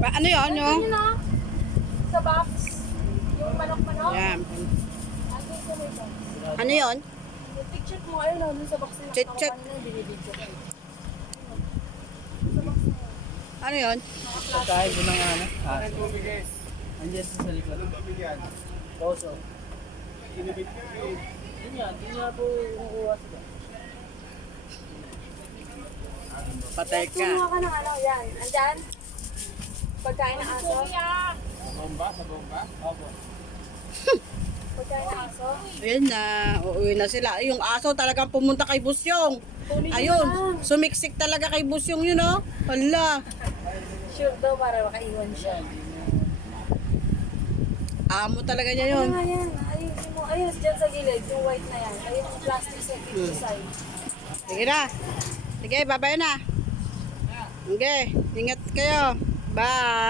Ba, ano yun? Yung? Ayun na. Sa box. Yung manok-manok. Yan. Ano yun? Yung picture mo, ayun na, dun sa box nila, binibidyo ko. Ano yun? Pagkain ko ng ano. Ah, Andiyan sa likod. Poso. Yun yan, yun nga po kumukuha sila. Patay ka. Kumuha ka ng ano, yan. Andyan. Pagkain ng aso. Bomba? Sa bomba? Opo. Pagkain ng aso. Ayun na. Uuwi na sila. Yung aso talagang pumunta kay Busyong. Ayun. Sumiksik talaga kay Busyong yun, oh. Hala. Sure daw para makaiwan siya. Amo talaga niya Ano yun. nga yan? Ayusin mo. Ayun, dyan sa gilid. Yung white na yan. Ayun, yung plastic sa Hmm. side. Sige na. Sige, babay na. Okay. Ingat kayo. Bye.